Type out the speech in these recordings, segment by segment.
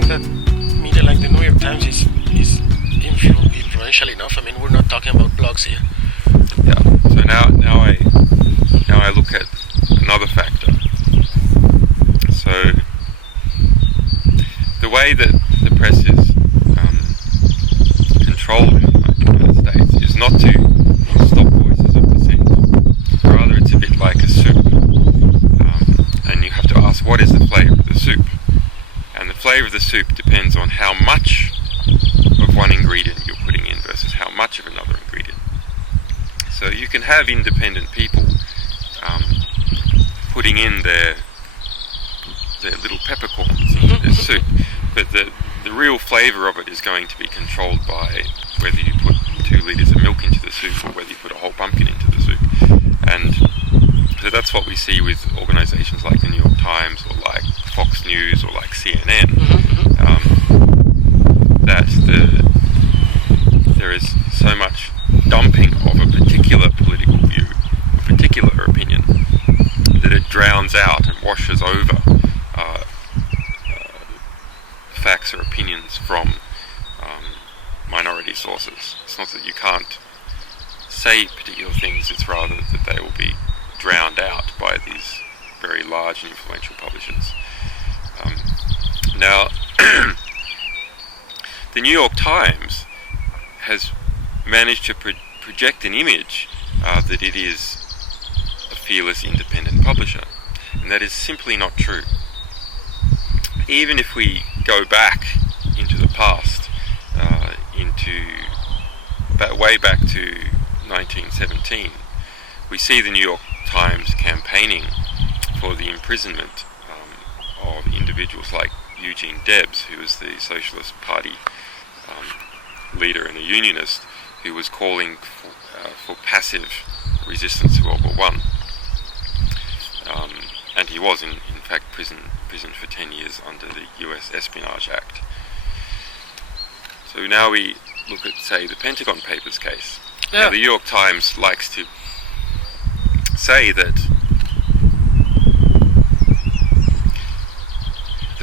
think that media like the New York Times is influential enough? I mean, we're not talking about blogs here. Yeah. So now I look at another factor. So the way that the press is controlled in the United States is not to stop voices of dissent. Rather, it's a bit like a soup, and you have to ask, what is the flavour of the soup? And the flavour of the soup depends on how much of one ingredient you're putting in versus how much of another ingredient. So you can have independent people putting in their little peppercorns into their soup, but the real flavour of it is going to be controlled by whether you put 2 litres of milk into the soup or whether you put a whole pumpkin into the soup. And so that's what we see with organisations like the New York Times or like Fox News or like CNN, that there is so much dumping of a particular political view, a particular opinion, that it drowns out and washes over facts or opinions from minority sources. It's not that you can't say particular things, it's rather that they will be drowned out by these very large and influential publishers. Now, the New York Times has managed to project an image that it is a fearless independent publisher, and that is simply not true. Even if we go back into the past, way back to 1917, we see the New York Times campaigning for the imprisonment of individuals like Eugene Debs, who was the Socialist Party leader and a unionist, who was calling for passive resistance to World War I. And he was in fact imprisoned for 10 years under the US Espionage Act. So now we look at, say, the Pentagon Papers case. Yeah. Now, the New York Times likes to say that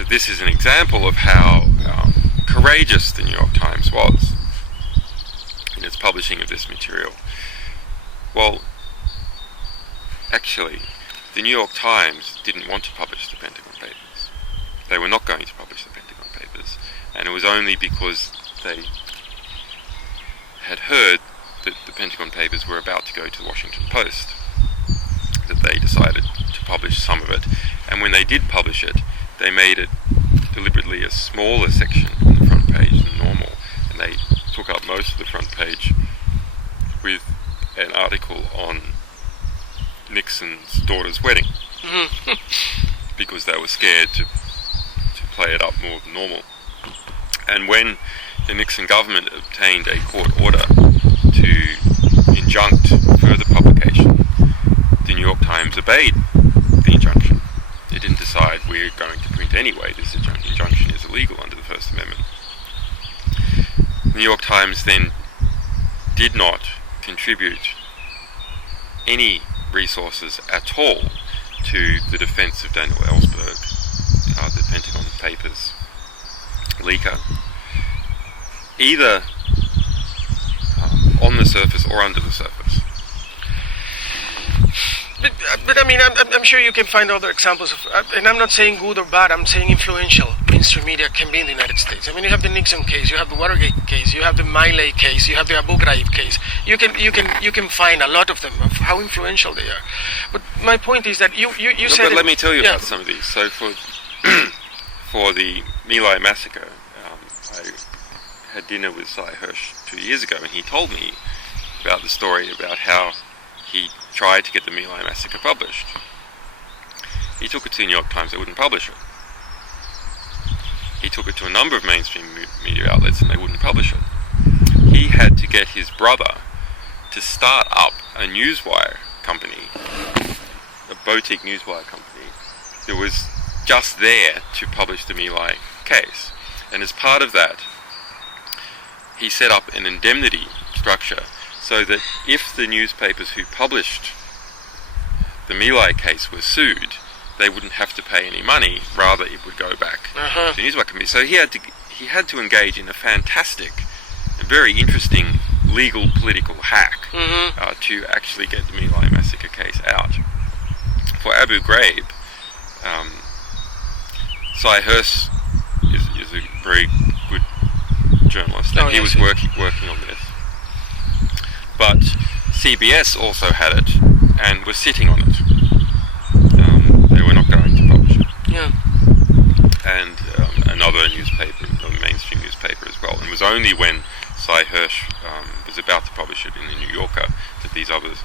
this is an example of how courageous the New York Times was in its publishing of this material. Well, actually, the New York Times didn't want to publish the Pentagon Papers. They were not going to publish the Pentagon Papers, and it was only because they had heard that the Pentagon Papers were about to go to the Washington Post that they decided to publish some of it. And when they did publish it, they made it deliberately a smaller section on the front page than normal, and they took up most of the front page with an article on Nixon's daughter's wedding, because they were scared to play it up more than normal. And when the Nixon government obtained a court order to injunct further publication, the New York Times obeyed the injunction. It didn't decide we're going to print anyway, this injunction is illegal under the First Amendment. The New York Times then did not contribute any resources at all to the defense of Daniel Ellsberg, the Pentagon Papers leaker, either on the surface or under the surface. But I mean, I'm sure you can find other examples of, and I'm not saying good or bad, I'm saying influential mainstream media can be in the United States. I mean, you have the Nixon case, you have the Watergate case, you have the Miley case, you have the Abu Ghraib case. You can find a lot of them, of how influential they are. But my point is that you said... But let me tell you about some of these. So for the My Lai massacre, I had dinner with Sy Hersh 2 years ago, and he told me about the story about how he tried to get the My Lai massacre published. He took it to the New York Times, they wouldn't publish it. He took it to a number of mainstream media outlets and they wouldn't publish it. He had to get his brother to start up a newswire company, a boutique newswire company, that was just there to publish the My Lai case. And as part of that, he set up an indemnity structure so that if the newspapers who published the My Lai case were sued, they wouldn't have to pay any money, rather it would go back Uh-huh. the newspaper company. So he had to engage in a fantastic and very interesting legal political hack to actually get the My Lai massacre case out. For Abu Ghraib, Sy Hersh is a very good journalist, and he was working on this. But CBS also had it and was sitting on it. They were not going to publish it. Yeah. And another newspaper, a mainstream newspaper as well. And it was only when Sy Hersh was about to publish it in the New Yorker that these others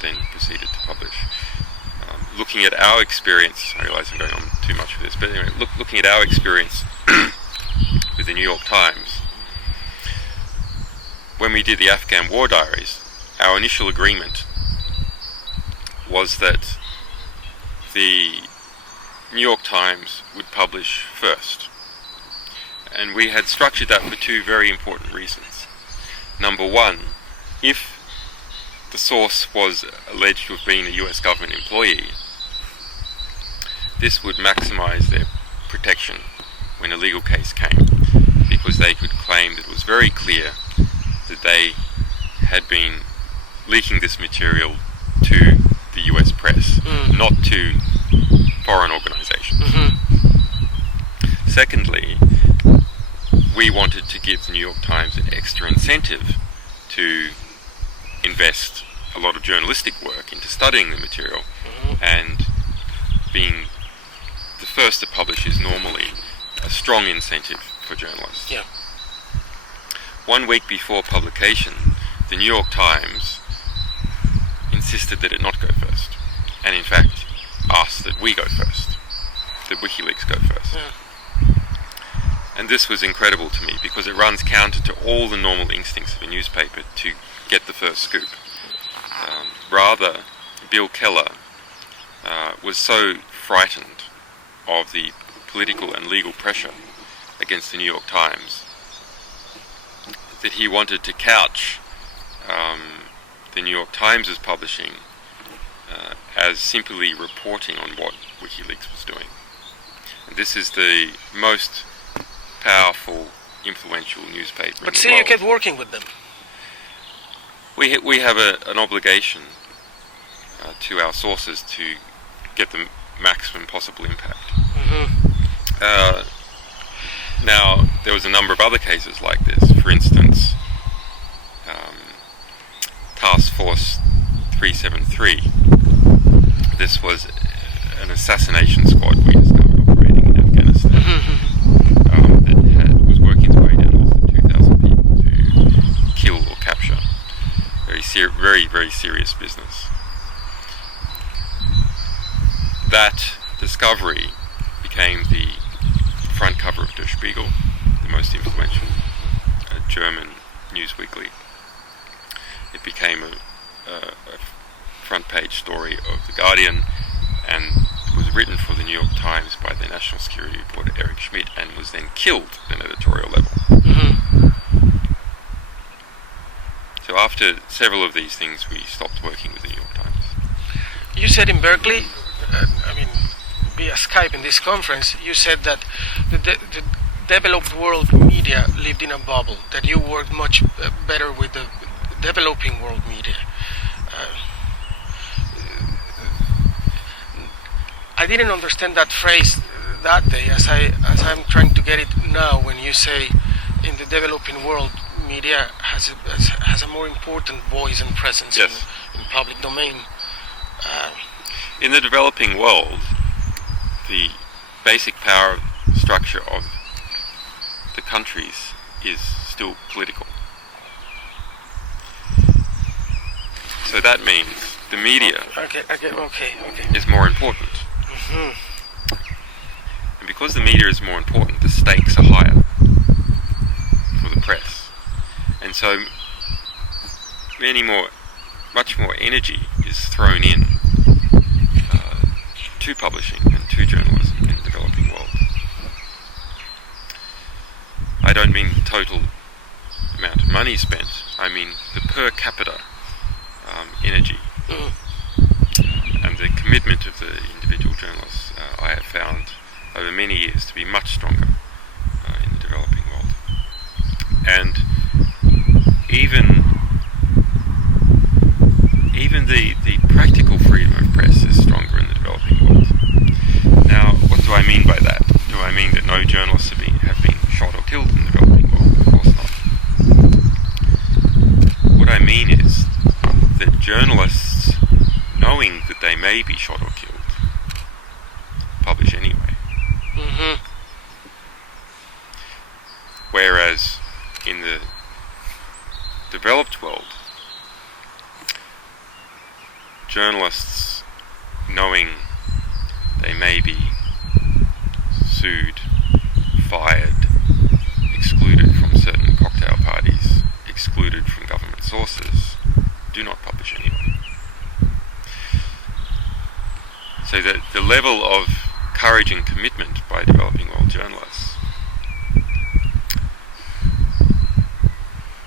then proceeded to publish. Looking at our experience, I realise I'm going on too much for this, but anyway, looking at our experience with the New York Times, when we did the Afghan War Diaries, our initial agreement was that the New York Times would publish first. And we had structured that for two very important reasons. Number one, if the source was alleged to have been a US government employee, this would maximize their protection when a legal case came, because they could claim that it was very clear that they had been leaking this material to the US press, not to foreign organizations. Secondly, we wanted to give the New York Times an extra incentive to invest a lot of journalistic work into studying the material, and being the first to publish is normally a strong incentive for journalists. Yeah. 1 week before publication, the New York Times insisted that it not go first, and in fact asked that we go first, that WikiLeaks go first. And this was incredible to me, because it runs counter to all the normal instincts of a newspaper to get the first scoop. Rather, Bill Keller was so frightened of the political and legal pressure against the New York Times that he wanted to couch the New York Times' publishing as simply reporting on what WikiLeaks was doing. And this is the most powerful, influential newspaper in the world. But still, you kept working with them. We have an obligation to our sources to get the maximum possible impact. Now, there was a number of other cases like this. For instance, Task Force 373. This was an assassination squad we discovered operating in Afghanistan. That was working its way down to 2,000 people to kill or capture. Very, very serious business. That discovery became the front cover of Der Spiegel, the most influential German news weekly. It became a front page story of The Guardian, and it was written for the New York Times by the national security reporter Eric Schmidt, and was then killed at an editorial level. So after several of these things, we stopped working with the New York Times. You said in Berkeley, via Skype in this conference, you said that the developed world media lived in a bubble, that you worked much better with the developing world media. I didn't understand that phrase that day as I'm trying to get it now when you say in the developing world media has a more important voice and presence in public domain. In the developing world, the basic power structure of the countries is still political. So that means the media is more important. And because the media is more important, the stakes are higher for the press. And so much more energy is thrown in to publishing and to journalism in the developing world. I don't mean the total amount of money spent, I mean the per capita energy and the commitment of the individual journalists I have found over many years to be much stronger in the developing world. And even the practical freedom of press is stronger in the developing world. Now, what do I mean by that? Do I mean that no journalists have been shot or killed in the developing world? Of course not. What I mean is that journalists, knowing that they may be shot or killed, publish anyway. Mm-hmm. Whereas in the developed world, journalists, knowing they may be sued, fired, excluded from certain cocktail parties, excluded from government sources, do not publish anyway. So that the level of courage and commitment by developing world journalists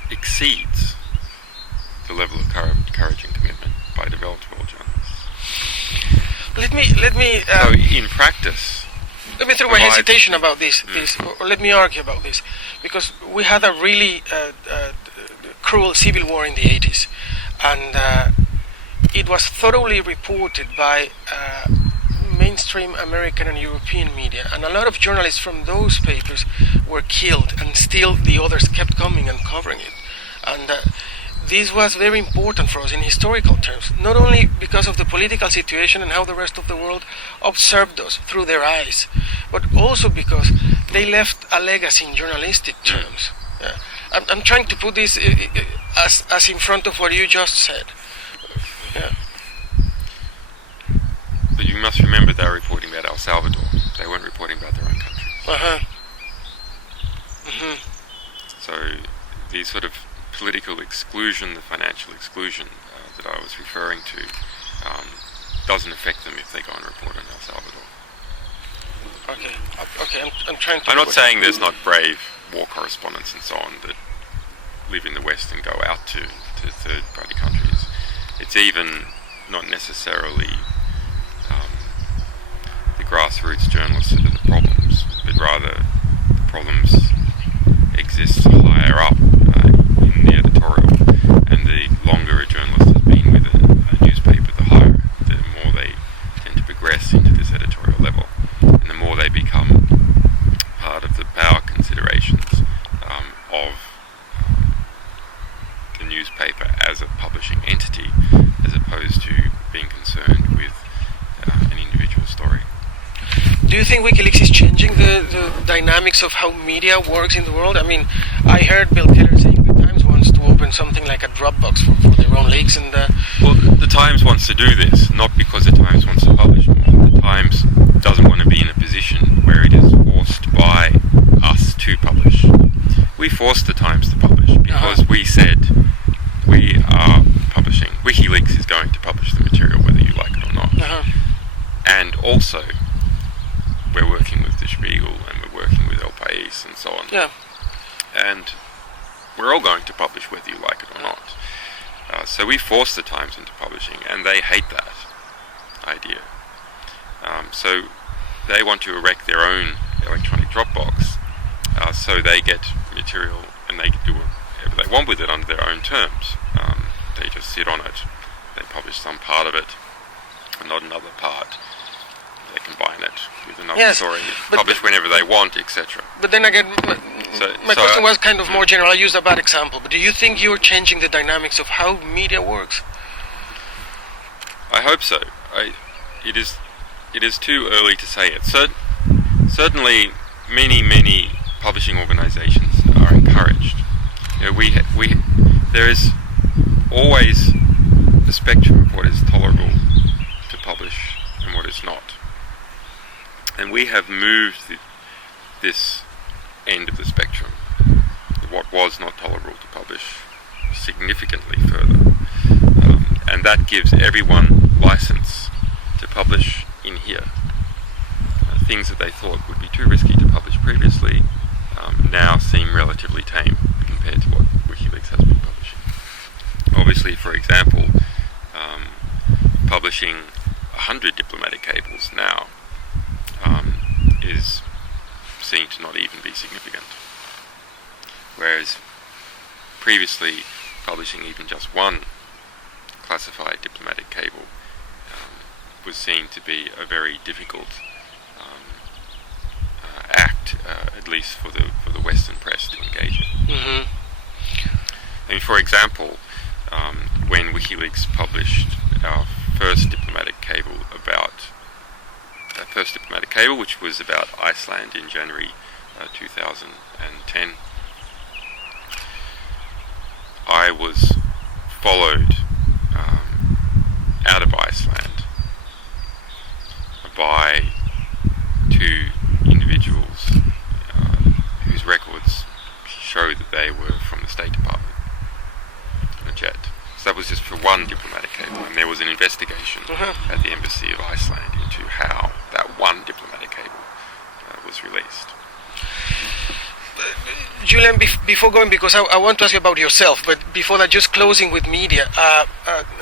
exceeds the level of courage and commitment by developed world journalists. Let me. So in practice, let me throw my hesitation about this. Or let me argue about this, because we had a really cruel civil war in the 80s, and it was thoroughly reported by mainstream American and European media, and a lot of journalists from those papers were killed, and still the others kept coming and covering it. And this was very important for us in historical terms, not only because of the political situation and how the rest of the world observed us through their eyes, but also because they left a legacy in journalistic terms. Yeah. I'm trying to put this as in front of what you just said. Yeah. But you must remember they were reporting about El Salvador. They weren't reporting about their own countries. Mm-hmm. So the sort of political exclusion, the financial exclusion that I was referring to, doesn't affect them if they go and report on El Salvador. Okay. I'm trying to. I'm not saying there's not brave war correspondents and so on that live in the West and go out to third-party countries. It's even not necessarily the grassroots journalists that are the problems, but rather the problems exist higher up in the editorial, and the longer a journalist has been with a newspaper, the more they tend to progress into this editorial level, and the more they become part of the power considerations of the newspaper as a publishing entity, as opposed to being concerned with an individual story. Do you think WikiLeaks is changing the dynamics of how media works in the world? I mean, I heard Bill Taylor saying the Times wants to open something like a Dropbox for their own leaks, and well, the Times wants to do this, not because the Times wants to publish more. The Times doesn't want to be in a position where it is forced by us to publish. We forced the Times to publish because we said we are publishing. WikiLeaks is going to publish the material whether you like it or not. And also, we're working with the Spiegel and we're working with El País and so on. Yeah. And we're all going to publish whether you like it or not. So we force the Times into publishing, and they hate that idea. So they want to erect their own electronic Dropbox, so they get material and they can do whatever they want with it under their own terms. They just sit on it, they publish some part of it, and not another part. They combine it with another story, publish whenever they want, etc. But then again, my question was kind of more general. I used a bad example, but do you think you're changing the dynamics of how media works? I hope so. It is too early to say it. Certainly, many publishing organisations are encouraged. You know, there is always a spectrum of what is tolerable to publish and what is not. And we have moved this end of the spectrum, what was not tolerable to publish, significantly further. And that gives everyone license to publish in here. Things that they thought would be too risky to publish previously now seem relatively tame compared to what WikiLeaks has been publishing. Obviously, for example, publishing 100 diplomatic cables now is seen to not even be significant. Whereas previously, publishing even just one classified diplomatic cable was seen to be a very difficult act, at least for the Western press to engage in. Mm-hmm. I mean, for example, when WikiLeaks published our first diplomatic cable which was about Iceland in January 2010, I was followed out of Iceland by two individuals whose records show that they were from the State Department on a jet. So that was just for one diplomatic cable, and there was an investigation at the Embassy of Iceland into how that one diplomatic cable was released. Julian, before going, because I want to ask you about yourself, but before that, just closing with media,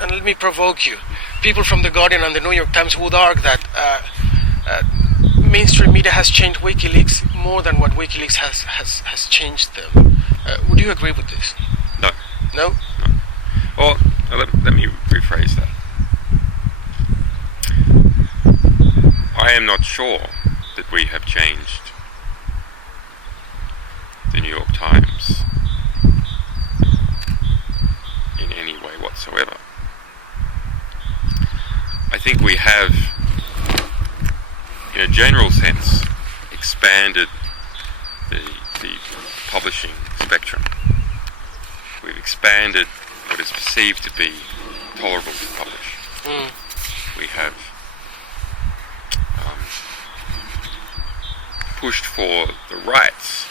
and let me provoke you. People from The Guardian and the New York Times would argue that mainstream media has changed WikiLeaks more than what WikiLeaks has changed them. Would you agree with this? No. No? No. Well, let me rephrase that. I am not sure that we have changed the New York Times in any way whatsoever. I think we have, in a general sense, expanded the publishing spectrum. We've expanded what is perceived to be tolerable to publish. We have pushed for the rights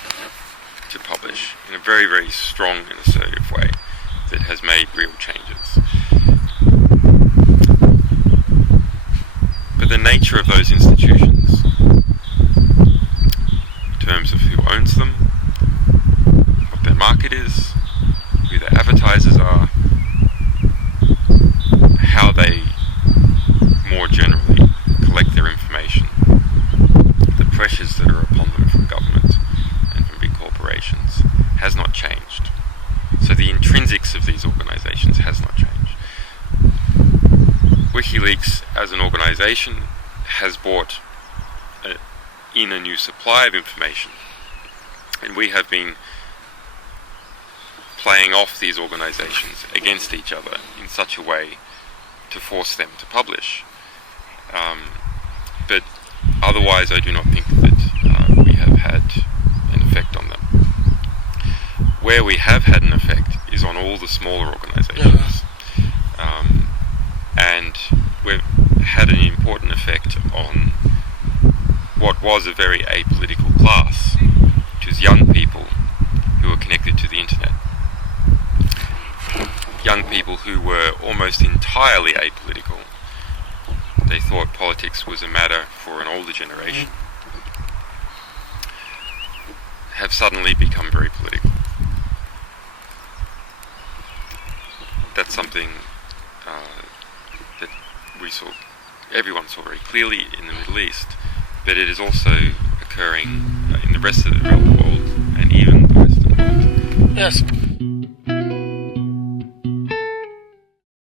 to publish in a very, very strong and assertive way that has made real changes. But the nature of those institutions, in terms of who owns them, what their market is, who their advertisers are, how they more generally collect their information, the pressures that are upon them from government and from big corporations, has not changed. So the intrinsics of these organizations has not changed. WikiLeaks as an organization has brought in a new supply of information, and we have been playing off these organizations against each other in such a way to force them to publish. But otherwise I do not think that we have had an effect on them. Where we have had an effect is on all the smaller organizations. And we've had an important effect on what was a very apolitical class, which is young people who are connected to the internet. Young people who were almost entirely apolitical. They thought politics was a matter for an older generation, have suddenly become very political. That's something that everyone saw very clearly in the Middle East, but it is also occurring in the rest of the developed world and even the Western world. Yes.